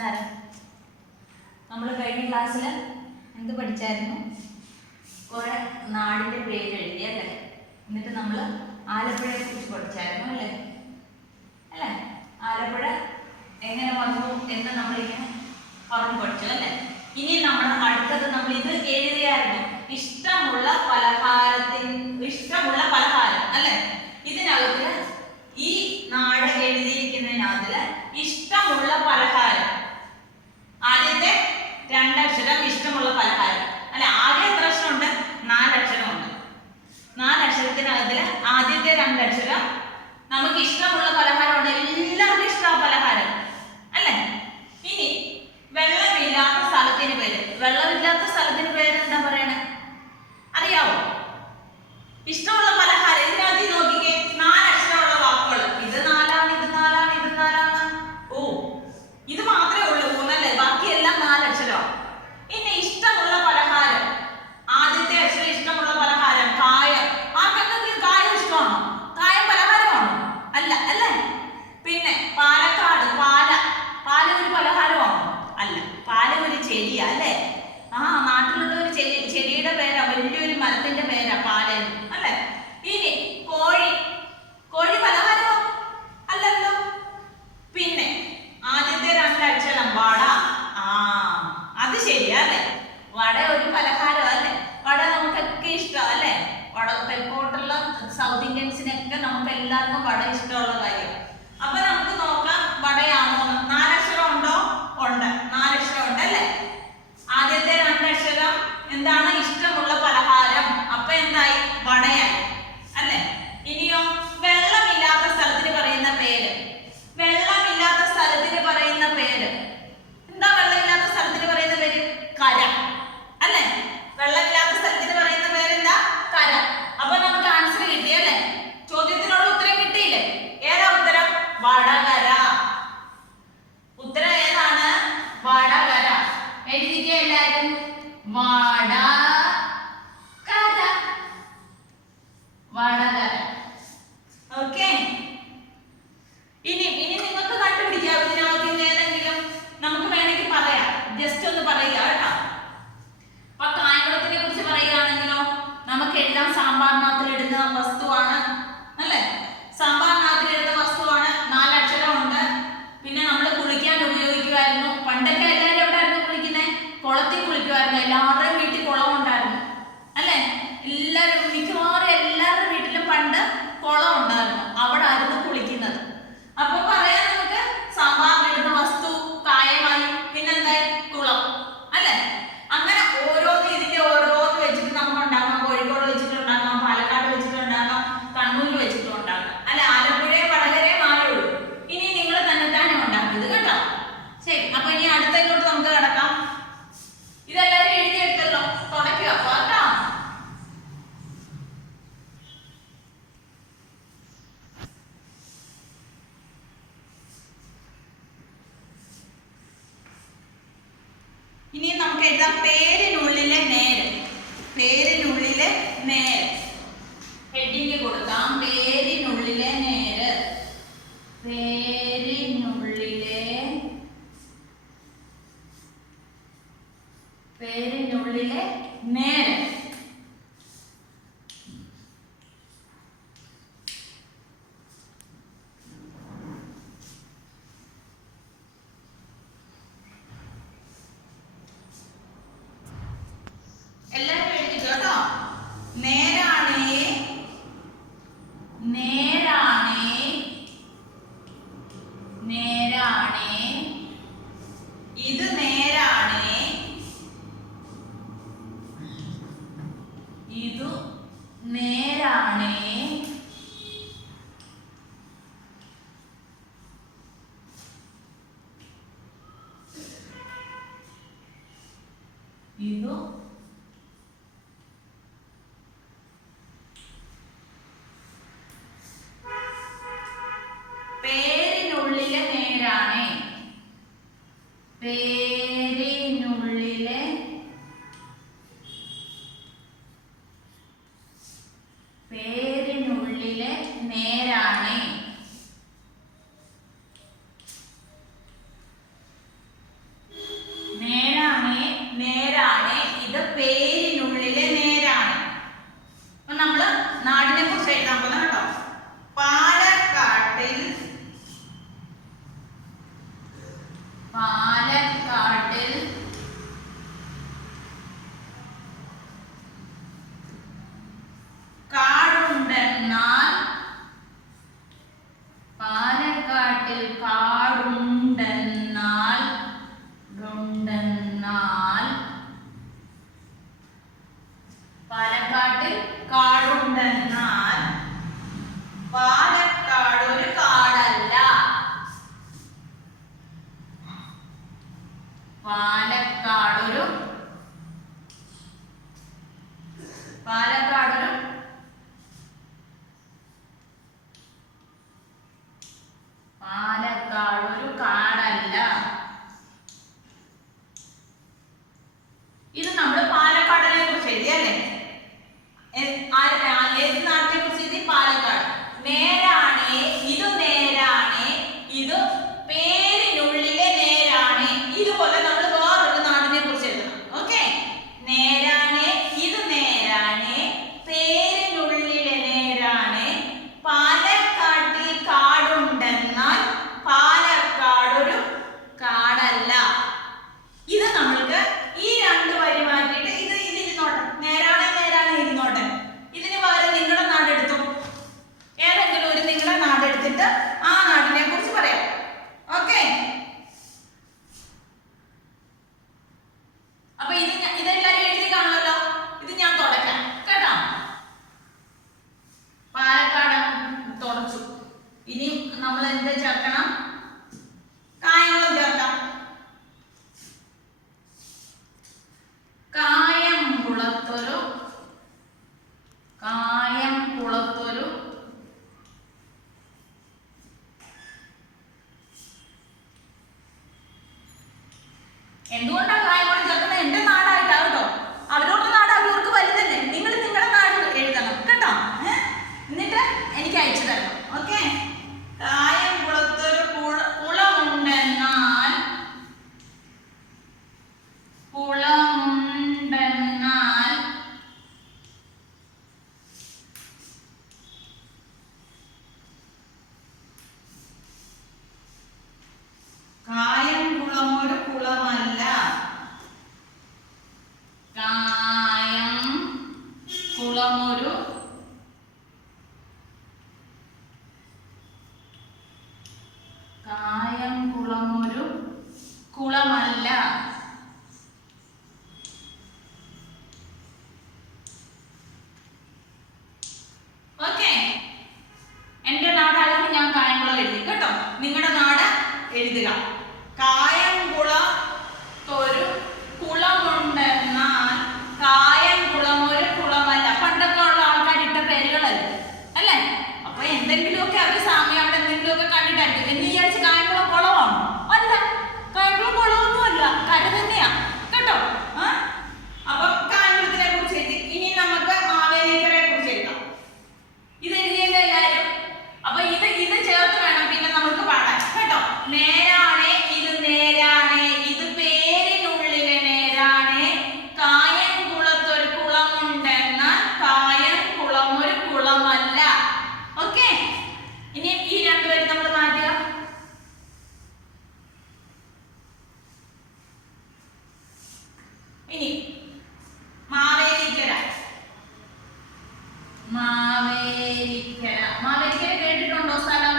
നമസ്കാരം. നമ്മൾ കഴിഞ്ഞ ക്ലാസ്സിൽ എന്ത് പഠിച്ചായിരുന്നു? കുറെ നാടിൻ്റെ പേര് എഴുതി അല്ലേ? എന്നിട്ട് നമ്മൾ ആലപ്പുഴയെ കുറിച്ച് പഠിച്ചായിരുന്നു അല്ലേ? അല്ലേ? ആലപ്പുഴ എങ്ങനെ വന്നു എന്ന് നമ്മളിങ്ങനെ പറഞ്ഞു പഠിച്ചു അല്ലേ? ഇനി നമ്മൾ അടുത്തത് നമ്മൾ ഇത് എഴുതിയായിരുന്നു, ഇഷ്ടമുള്ള പലഹാരം അല്ലേ? ഇതിനകത്ത് ഈ നാട് എഴുതിയിരിക്കുന്നതിനകത്ത് ഇഷ്ടമുള്ള പലഹാരം, ആദ്യത്തെ രണ്ടക്ഷരം ഇഷ്ടമുള്ള പലഹാരം അല്ലെ? ആദ്യം എത്ര അക്ഷരമുണ്ട്? 4 അക്ഷരമുണ്ട്. 4 അക്ഷരത്തിനകത്തില് ആദ്യത്തെ രണ്ടക്ഷരം നമുക്ക് ഇഷ്ടമുള്ള പലഹാരമുണ്ട്. എല്ലാവർക്കും ഇഷ്ടമുള്ള പലഹാരം അല്ലേ? ഇനി വെള്ളമില്ലാത്ത സ്ഥലത്തിന് പേര്. വെള്ളമില്ലാത്ത സ്ഥലത്തിന് പേര് എന്താ പറയണേ? അറിയാവോ? ഇഷ്ടമുള്ള പലഹാരം ഇതിനകത്ത് നോക്കിക്കേ, 4 അക്ഷരമുള്ള വാക്കുകൾ. ഇത് 4ആണ്, ഇത് 4ആണ്, ഇത് 4ആണ്. ഓ, ഇത് മാത്രമേ ഉള്ളൂ 3 അല്ലേ? ബാക്കിയെല്ലാം 4 അക്ഷരമാണ്. ഇനി ഇഷ്ടമുള്ള പലഹാരം, ആദ്യത്തെ അക്ഷരം ഇഷ്ടമുള്ള പലഹാരം കായം. ആർക്കെങ്കിലും കായം ഇഷ്ടമാണോ? കായം പലഹാരമാണോ? അല്ല അല്ലേ? പിന്നെ പാലക്കാട് പാല ഒരു പലഹാരമാണോ? അല്ല, പാല ഒരു ചെടിയാ അല്ലേ? നാട്ടിലുള്ള ഒരു ചെടിയുടെ പേരാ, വലിയൊരു മരത്തിന്റെ പേരാ പാലൻ അല്ലേ? ഇനി കോഴി പലഹാരമോ? അല്ലല്ലോ. പിന്നെ ആദ്യത്തെ 2 അക്ഷരം വട. അത് ശരിയാ അല്ലേ? വട ഒരു പലഹാരം അല്ലേ? വട നമുക്കൊക്കെ ഇഷ്ടം അല്ലേ? വട തെക്കോട്ടുള്ള സൗത്ത് ഇന്ത്യൻസിനൊക്കെ നമുക്ക് എല്ലാവർക്കും വട ഇഷ്ടമുള്ള കാര്യം. അപ്പൊ നമുക്ക് നോക്കാം വടയാണോ. 4 അക്ഷരം ഉണ്ടോ? ഉണ്ട്, 4 അക്ഷരം ഉണ്ട് അല്ലേ? ആദ്യത്തെ 2 അക്ഷരം എന്താണ്? ഇഷ്ടമുള്ള പലഹാരം. അപ്പൊ എന്തായി? വടയായി അല്ലേ? ഇനിയോ വെള്ളമില്ലാത്ത സ്ഥലത്തിന് പറയുന്ന പേര്. വെള്ളമില്ലാത്ത സ്ഥലത്തിന് പറയുന്ന പേര് എന്താ? വെള്ളമില്ലാത്ത സ്ഥലത്തിന് പറയുന്ന പേര് കര അല്ലേ? വെള്ളമില്ലാത്ത സ്ഥലത്തിന് പറയുന്ന പേര് എന്താ? കര. അപ്പൊ നമുക്ക് ആൻസർ കിട്ടി അല്ലേ? ചോദ്യത്തിനുള്ള ഉത്തരം കിട്ടിയില്ലേ? ഏതാ ഉത്തരം? വടകര. ഉത്തരം ഏതാണ്? വടകര. എഴുതിക്കേ എല്ലാരും. വടകര. ഓക്കെ. ഇനി നിങ്ങൾക്ക് കണ്ടുപിടിക്കാം ഇതിനകത്ത് ഏതെങ്കിലും. നമുക്ക് വേണമെങ്കിൽ പറയാം, ജസ്റ്റ് ഒന്ന് പറയുക കേട്ടോ. അപ്പൊ കായംകുളത്തിനെ കുറിച്ച് പറയുകയാണെങ്കിലോ നമുക്ക് എഴുതാം സാമ്പാറിനകത്തിലിടുന്ന വസ്തുവാണ് അല്ലേ? സാമ്പാറിനകത്തിലിടുന്ന വസ്തുവാണ്. 4 അക്ഷരമുണ്ട്. പിന്നെ നമ്മൾ കുളിക്കാൻ ഉപയോഗിക്കുമായിരുന്നു. പണ്ടൊക്കെ എല്ലാവരും എവിടെയായിരുന്നു കുളിക്കുന്നത്? കുളത്തിൽ കുളിക്കുമായിരുന്നു. എല്ലാവരുടെയും വീട്ടിൽ കുളം ഉണ്ടായിരുന്നു അല്ലേ? മിക്കവാറും എല്ലാവരുടെ വീട്ടിലും പണ്ട് കുളം ഉണ്ടായിരുന്നു. അവിടെ ആയിരുന്നു കുളിക്കുന്നത്. അപ്പൊ പറയാം നമുക്ക് സാമ്പാറിലിടുന്ന വസ്തു കായമായി, പിന്നെന്തായി? കുളം അല്ലേ? അങ്ങനെ ഓരോന്ന് ഇതിന്റെ ഓരോന്ന് വെച്ചിട്ട് നമുക്ക് ഉണ്ടാക്കാം. കോഴിക്കോട് വെച്ചിട്ടുണ്ടാക്കാം, പാലക്കാട് വെച്ചിട്ടുണ്ടാക്കാം, കണ്ണൂർ വെച്ചിട്ടുണ്ടാക്കാം അല്ലെ? ആലപ്പുഴയെ വടകരയെ മാറുള്ളൂ. ഇനി നിങ്ങൾ തന്നെ ഉണ്ടാക്കിയത് കേട്ടോ. ശരി, അപ്പൊ ഇനി അടുത്തതിലോട്ട് നമുക്ക് കിടക്കാം. ഇതെല്ലാവരും എഴുതിയെടുത്തല്ലോ, തുടക്കുക കേട്ടോ. ഇനി നമുക്ക് എഴുതാം പേരിനുള്ളിലെ നേര്. പേരിനുള്ളിലെ നേര് ഹെഡിങ് കൊടുക്കാം. പേരിനുള്ളിലെ നേര്. പേരിനുള്ളിലെ നേര്. എല്ലാവരും എഴുതി കേട്ടോ. നേരാണേ, നേരാണേ, നേരാണേ, ഇത് നേരാണേ, ഇതു നേരാണേ, ഇതു പേരിനുള്ളിലെ നേരാണേ. പേരിനുള്ളിലെ നേരാണേ. പാലക്കാട്ടിൽ കാടുണ്ടെന്നാൽ പാലക്കാട്ടിൽ കാടുണ്ടെന്നാൽ പാലക്കാട്ടിൽ കാടുണ്ടെന്നാൽ പാലക്കാട് ഒരു കാടല്ല. പാലക്കാടൊരു കാടല്ല. ഇത് നമ്മൾ പാലക്കാടിനെ കുറിച്ച് എഴുതിയല്ലേ? ഏത് നാട്ടിനെ കുറിച്ച് എഴുതി? പാലക്കാട്. നേരാണേ, ഇത് നേരാണേ, ഇത് പേരിനുള്ളിലെ നേരാണേ. ഇതുപോലെ നമ്മൾ വേറൊരു നാടിനെ കുറിച്ച് എഴുതണം. ഓക്കെ, നേരാണേ, ഇത് നേരാണേ, പേരിനുള്ളിലെ നേരാണേ, പാലക്കാട്ടിൽ കാടുണ്ടെന്നാൽ പാലക്കാടൊരു കാടല്ല. ഇത് നമ്മൾക്ക് ഈ രണ്ട് വരി മാറ്റിയിട്ട് ഇത് ഇതിരുന്നോട്ടെ. നേരാണേ ഇരുന്നോട്ടെ. ഇതിന് പകരം നിങ്ങളുടെ നാടെടുത്തു. ഏതെങ്കിലും ഒരു നിങ്ങളുടെ നാടെടുത്തിട്ട് ആ നാടിനെ കുറിച്ച് പറയാം. ഓക്കെ, അപ്പൊ ഇതെല്ലാരും എഴുതി കാണുമല്ലോ. ഇത് ഞാൻ തുടക്കാം കേട്ടോ. പാലക്കാട് തുടച്ചു. ഇനി നമ്മൾ എന്ത് ചേർക്കണം? കായംകുളം ചേർക്കാം. കായംകുളത്തൊരു എന്തുകൊണ്ടാണ് കായംകുളം ചേർക്കുന്നത്? എന്റെ നാടായിട്ടാ കേട്ടോ. അവരോട് നാട് അവർക്ക് വലുതല്ലേ. നിങ്ങൾ നിങ്ങളുടെ നാട് എഴുതണം കേട്ടോ. എന്നിട്ട് എനിക്ക് അയച്ചു തരണം. ഓക്കെ, കായംകുളത്തൊരു കുളമുണ്ടെന്നാൽ കായംകുളം ഒരു കുളമല്ല. കായംകുളമൊരു കുളമല്ല. ഓക്കെ, എന്റെ നാടായതുകൊണ്ട് ഞാൻ കായംകുളം എഴുതി കേട്ടോ. നിങ്ങളുടെ നാട് എഴുതുക. കായംകുളത്തൊരു കുളമുണ്ടെന്നാൽ കായംകുളം ഒരു കുളമല്ല. പണ്ടൊക്കെ ഉള്ള ആൾക്കാർ ഇട്ട പേരുകളല്ലേ അല്ലേ? അപ്പൊ എന്തെങ്കിലുമൊക്കെ അവർ സാമ്യം അവിടെ എന്തെങ്കിലുമൊക്കെ കണ്ടിട്ടായിരിക്കും. എന്ന് വിചാരിച്ച് കായംകുളം കുളമാണോ? അല്ല, കായംകുളം കുളമൊന്നും അല്ല, കര തന്നെയാ കേട്ടോ. അപ്പൊ കായംകുളത്തിനെ കുറിച്ച് എഴുതി. ഇനി നമുക്ക് മാവേലിക്കരയെ കുറിച്ച് എഴുതാം. ഇത് എഴുതിയല്ലേ എല്ലാവരും? അപ്പൊ ഇത് ചേർത്ത് വേണം പിന്നെ നമുക്ക് പാടാൻ കേട്ടോ. നേരാണേ, ഇത് നേരാണേ, ഇത് പേരിനുള്ളിലെ നേരാണേ, കായംകുളത്തൊരു കുളമുണ്ടെന്നാൽ കായംകുളം ഒരു കുളമല്ല. ഓക്കെ, ഇനി ഈ രണ്ടുപേരും നമ്മൾ മാറ്റുക. ഇനി മാവേലിക്കര കേട്ടിട്ടുണ്ടോ സ്ഥലം?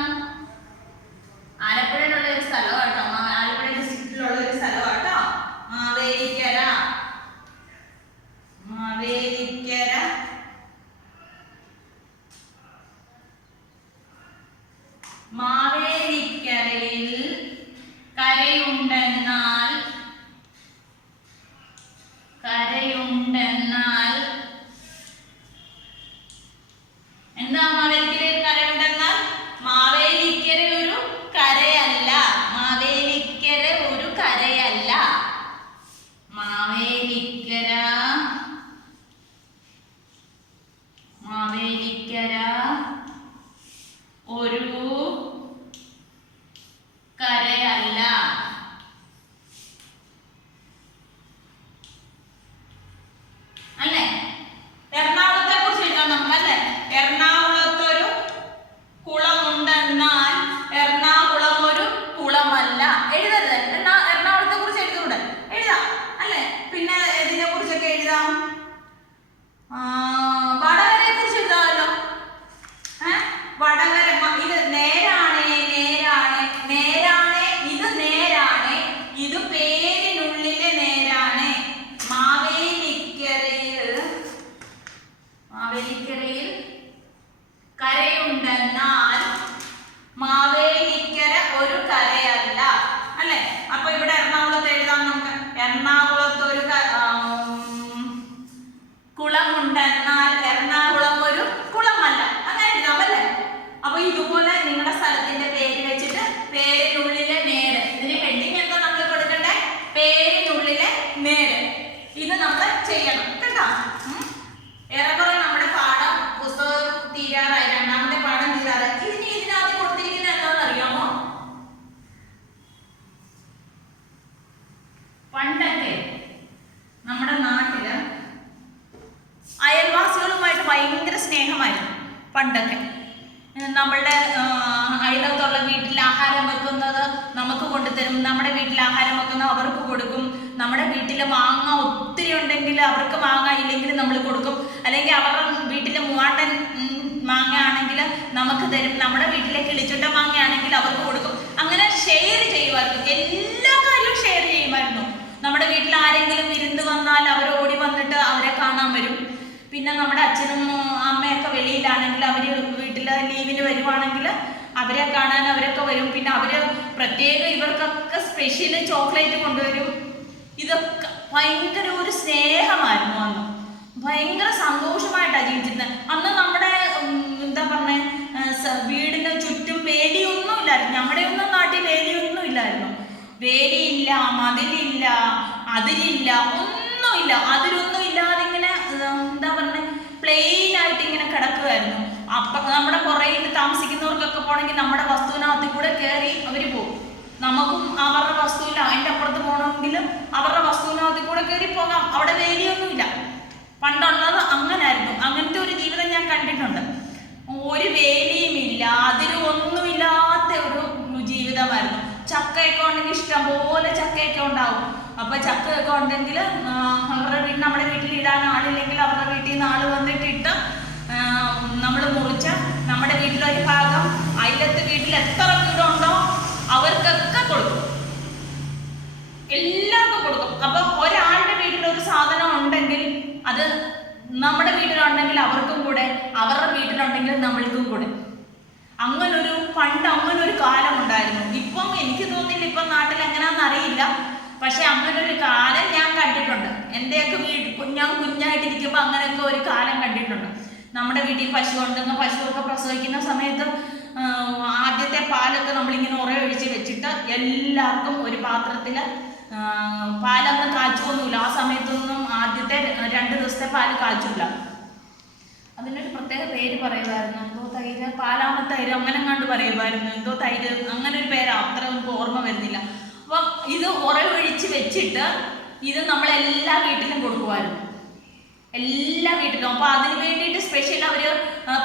ആലപ്പുഴയിലുള്ള ഒരു സ്ഥലം കേട്ടോ. ആലപ്പുഴ ഡിസ്ട്രിക്റ്റിലുള്ള ഒരു സ്ഥലം കേട്ടോ. മാവേലിക്കര മാവേലിക്കരയിൽ കരയുണ്ടെന്നാൽ എന്താ? മാവേലിക്കരയിൽ കരയുണ്ടെന്നാൽ മാവേലിക്കര ഒരു കരയല്ല. മാവേലിക്കര ഒരു കരയല്ല. മാവേലിക്കര ഒരു കരയല്ല. പണ്ടൊക്കെ നമ്മുടെ നാട്ടില് അയൽവാസികളുമായിട്ട് ഭയങ്കര സ്നേഹമായിരുന്നു. പണ്ടൊക്കെ നമ്മളുടെ അയലത്തുള്ള വീട്ടിൽ ആഹാരം വെക്കുന്നത് നമുക്ക് കൊണ്ടുതരും, നമ്മുടെ വീട്ടിൽ ആഹാരം വെക്കുന്നത് അവർക്ക് കൊടുക്കും, നമ്മുടെ വീട്ടിൽ മാങ്ങ ഒത്തിരി ഉണ്ടെങ്കിൽ അവർക്ക് മാങ്ങ ഇല്ലെങ്കിൽ നമ്മൾ കൊടുക്കും, അല്ലെങ്കിൽ അവരുടെ വീട്ടിൽ മൂവാണ്ടൻ മാങ്ങ ആണെങ്കിൽ നമുക്ക് തരും, നമ്മുടെ വീട്ടിലെ കിളിച്ചുട്ട മാങ്ങ ആണെങ്കിൽ അവർക്ക് കൊടുക്കും. അങ്ങനെ ഷെയർ ചെയ്യുമായിരുന്നു, എല്ലാ കാര്യവും ഷെയർ ചെയ്യുമായിരുന്നു. നമ്മുടെ വീട്ടിൽ ആരെങ്കിലും വിരുന്ന് വന്നാൽ അവർ ഓടി വന്നിട്ട് അവരെ കാണാൻ വരും. പിന്നെ നമ്മുടെ അച്ഛനും അമ്മയൊക്കെ വെളിയിലാണെങ്കിൽ അവർ വീട്ടിൽ ലീവിന് വരുവാണെങ്കിൽ അവരെ കാണാൻ അവരൊക്കെ വരും. പിന്നെ അവർ പ്രത്യേകം ഇവർക്കൊക്കെ സ്പെഷ്യൽ ചോക്ലേറ്റ് കൊണ്ടുവരും. ഇതൊക്കെ ഭയങ്കര ഒരു സ്നേഹമായിരുന്നു. അന്ന് ഭയങ്കര സന്തോഷമായിട്ടാണ് ജീവിച്ചിരുന്നത്. അന്ന് നമ്മുടെ എന്താ പറഞ്ഞ വീടിന് ചുറ്റും വേലിയൊന്നും ഇല്ലായിരുന്നു. ഞങ്ങളുടെ ഒന്നും നാട്ടിൽ വേലിയൊന്നും ഇല്ലായിരുന്നു. വേലിയില്ല, മതിലില്ല, അതിരില്ല, ഒന്നുമില്ല. അതിലൊന്നും ഇല്ലാതെ ഇങ്ങനെ എന്താ പറഞ്ഞ പ്ലെയിൻ ആയിട്ട് ഇങ്ങനെ കിടക്കുമായിരുന്നു. അപ്പൊ നമ്മുടെ പുറയിൽ താമസിക്കുന്നവർക്കൊക്കെ പോകണമെങ്കിൽ നമ്മുടെ വസ്തുവിനകത്ത് കൂടെ കയറി അവർ പോകും. നമുക്കും അവരുടെ വസ്തുവില്ല, അതിൻ്റെ അപ്പുറത്ത് പോകണമെങ്കിലും അവരുടെ വസ്തുവിനകത്ത് കൂടെ കയറി പോകാം. അവിടെ വേലിയൊന്നുമില്ല. പണ്ടുള്ളത് അങ്ങനായിരുന്നു. അങ്ങനത്തെ ഒരു ജീവിതം ഞാൻ കണ്ടിട്ടുണ്ട്. ഒരു വേലിയുമില്ല, അതിലും ഒന്നുമില്ലാത്ത ഒരു ജീവിതമായിരുന്നു. ചക്കയൊക്കെ ഉണ്ടെങ്കിൽ ഇഷ്ടം പോലെ ചക്കയൊക്കെ ഉണ്ടാവും. അപ്പൊ ചക്കയൊക്കെ ഉണ്ടെങ്കിൽ അവരുടെ വീട്ടിൽ, നമ്മുടെ വീട്ടിൽ ഇടാൻ ആളില്ലെങ്കിൽ അവരുടെ വീട്ടിൽ നിന്ന് ആള് വന്നിട്ട് ഇട്ട് നമ്മൾ മുറിച്ച് നമ്മുടെ വീട്ടിലൊരു ഭാഗം അയലത്തെ വീട്ടിൽ എത്ര വീടുണ്ടോ അവർക്കൊക്കെ കൊടുക്കും, എല്ലാവർക്കും കൊടുക്കും. അപ്പൊ ഒരാളുടെ വീട്ടിൽ ഒരു സാധനം ഉണ്ടെങ്കിൽ അത് നമ്മുടെ വീട്ടിലുണ്ടെങ്കിൽ അവർക്കും കൂടെ, അവരുടെ വീട്ടിലുണ്ടെങ്കിൽ നമ്മൾക്കും കൂടെ. അങ്ങനൊരു പണ്ട് അങ്ങനൊരു കാലം ഉണ്ടായിരുന്നു. ഇപ്പം എനിക്ക് തോന്നില്ല ഇപ്പം നാട്ടിൽ എങ്ങനെയാണെന്ന് അറിയില്ല. പക്ഷെ അങ്ങനൊരു കാലം ഞാൻ കണ്ടിട്ടുണ്ട്. എൻ്റെയൊക്കെ ഞാൻ കുഞ്ഞായിട്ടിരിക്കുമ്പോൾ അങ്ങനെയൊക്കെ ഒരു കാലം കണ്ടിട്ടുണ്ട്. നമ്മുടെ വീട്ടിൽ പശു ഉണ്ടെങ്കിൽ പശുവൊക്കെ പ്രസവിക്കുന്ന സമയത്ത് ആദ്യത്തെ പാലൊക്കെ നമ്മളിങ്ങനെ ഉറയൊഴിച്ച് വെച്ചിട്ട് എല്ലാവർക്കും ഒരു പാത്രത്തിൽ പാലൊന്നും കാച്ചുമൊന്നുമില്ല. ആ സമയത്തൊന്നും ആദ്യത്തെ 2 ദിവസത്തെ പാല് കാച്ചില്ല. അതിനൊരു പ്രത്യേക പേര് പറയുമായിരുന്നു, എന്തോ തൈര്, പാലാമത്തെ തൈര് അങ്ങനെ കണ്ട് പറയുമായിരുന്നു, എന്തോ തൈര്, അങ്ങനെ ഒരു പേര് അത്ര നമുക്ക് ഓർമ്മ വരുന്നില്ല. അപ്പം ഇത് ഉറയൊഴിച്ച് വെച്ചിട്ട് ഇത് നമ്മളെല്ലാ വീട്ടിലും കൊടുക്കുമായിരുന്നു, എല്ലാ വീട്ടിലും. അപ്പൊ അതിന് വേണ്ടിയിട്ട് സ്പെഷ്യൽ അവര്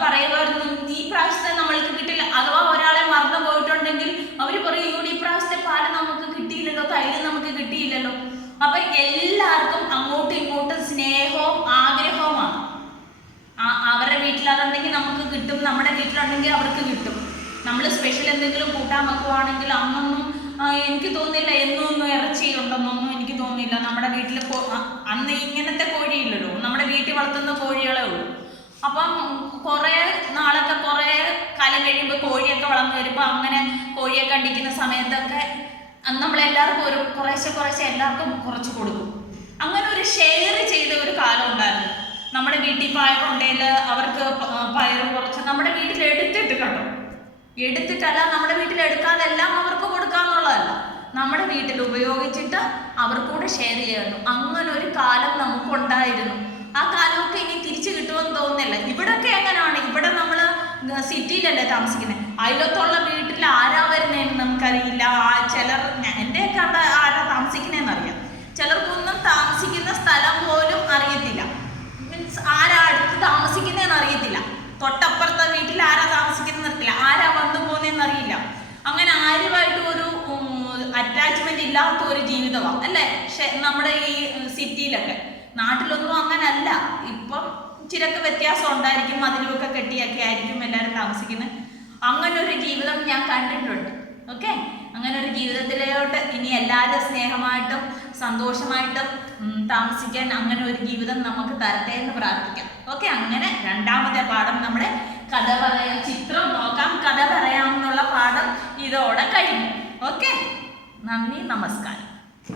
പറയുമായിരുന്നു, ഈ പ്രാവശ്യത്തെ നമ്മൾക്ക് കിട്ടില്ല. അഥവാ ഒരാളെ മറന്നു പോയിട്ടുണ്ടെങ്കിൽ അവര് പറയും, ഈ പ്രാവശ്യത്തെ പാല് നമുക്ക് കിട്ടിയില്ലല്ലോ, തൈര് നമുക്ക് കിട്ടിയില്ലല്ലോ. അപ്പൊ എല്ലാവർക്കും അങ്ങോട്ടും ഇങ്ങോട്ടും സ്നേഹവും ആഗ്രഹവുമാണ്. അവരുടെ വീട്ടിലാണെന്നുണ്ടെങ്കിൽ നമുക്ക് കിട്ടും, നമ്മുടെ വീട്ടിലുണ്ടെങ്കിൽ അവർക്ക് കിട്ടും. നമ്മൾ സ്പെഷ്യൽ എന്തെങ്കിലും കൂട്ടാൻ വെക്കുവാണെങ്കിൽ അന്നൊന്നും എനിക്ക് തോന്നില്ല എന്നും ഇറച്ചി ഉണ്ടെന്നൊന്നും എനിക്ക് തോന്നില്ല. നമ്മുടെ വീട്ടിൽ അന്ന് ഇങ്ങനത്തെ കോഴിയില്ലല്ലോ, നമ്മുടെ വീട്ടിൽ വളർത്തുന്ന കോഴികളേ ഉള്ളൂ. അപ്പം കുറേ നാളൊക്കെ കുറേ കാലം കഴിയുമ്പോൾ കോഴിയൊക്കെ വളർന്നു വരുമ്പോൾ അങ്ങനെ കോഴിയൊക്കെ അടിക്കുന്ന സമയത്തൊക്കെ നമ്മളെല്ലാവർക്കും കുറേശ്ശെ എല്ലാവർക്കും കുറച്ച് കൊടുക്കും. അങ്ങനെ ഒരു ഷെയർ ചെയ്ത ഒരു കാലം ഉണ്ടായിരുന്നു. നമ്മുടെ വീട്ടിൽ പയറുണ്ടെങ്കിൽ അവർക്ക് പയറും കുറച്ച് നമ്മുടെ വീട്ടിൽ എടുത്തിട്ട് കേട്ടോ, എടുത്തിട്ടല്ല, നമ്മുടെ വീട്ടിൽ എടുക്കാതെല്ലാം അവർക്ക് കൊടുക്കാന്നുള്ളതല്ല, നമ്മുടെ വീട്ടിൽ ഉപയോഗിച്ചിട്ട് അവർക്കൂടെ ഷെയർ ചെയ്യായിരുന്നു. അങ്ങനെ ഒരു കാലം നമുക്കുണ്ടായിരുന്നു. ആ കാലമൊക്കെ ഇനി തിരിച്ചു കിട്ടുമെന്ന് തോന്നുന്നില്ല. ഇവിടൊക്കെ എങ്ങനെയാണ്, ഇവിടെ നമ്മൾ സിറ്റിയിലല്ലേ താമസിക്കുന്നത്, അയലത്തുള്ള വീട്ടിൽ ആരാ വരുന്നതെന്ന് നമുക്കറിയില്ല. ചിലർ എൻ്റെയൊക്കെ അവിടെ ആരാ താമസിക്കുന്നതെന്ന് അറിയാം, ചിലർക്കൊന്നും താമസിക്കുന്ന സ്ഥലം പോലും അറിയത്തില്ല. മീൻസ് ആരാ അടുത്ത് താമസിക്കുന്നതെന്ന് അറിയത്തില്ല, തൊട്ടപ്പുറത്തെ വീട്ടിൽ ആരാ താമസിക്കുന്നതെന്ന് അറിയില്ല, ആരാ വന്നു പോകുന്നതെന്ന് അറിയില്ല. അങ്ങനെ ആരുമായിട്ടും ഒരു അറ്റാച്ച്മെന്റ് ഇല്ലാത്ത ഒരു ജീവിതമാണ് അല്ലേ നമ്മുടെ ഈ സിറ്റിയിലൊക്കെ. നാട്ടിലൊന്നും അങ്ങനല്ല. ഇപ്പം ഇച്ചിരൊക്കെ വ്യത്യാസം ഉണ്ടായിരിക്കും, അതിലുമൊക്കെ കെട്ടിയൊക്കെ ആയിരിക്കും എല്ലാവരും താമസിക്കുന്നത്. അങ്ങനെ ഒരു ജീവിതം ഞാൻ കണ്ടിട്ടുണ്ട്. ഓക്കെ, അങ്ങനെ ഒരു ജീവിതത്തിലോട്ട് ഇനി എല്ലാവരും സ്നേഹമായിട്ടും സന്തോഷമായിട്ടും താമസിക്കാൻ അങ്ങനെ ഒരു ജീവിതം നമുക്ക് തരട്ടെ എന്ന് പ്രാർത്ഥിക്കാം. ഓക്കെ, അങ്ങനെ 2ാമത്തെ പാഠം നമ്മുടെ കഥ പറയാം, ചിത്രം നോക്കാം, കഥ പറയാമെന്നുള്ള പാഠം ഇതോടെ കഴിഞ്ഞു. ഓക്കെ, നന്ദി, നമസ്കാരം.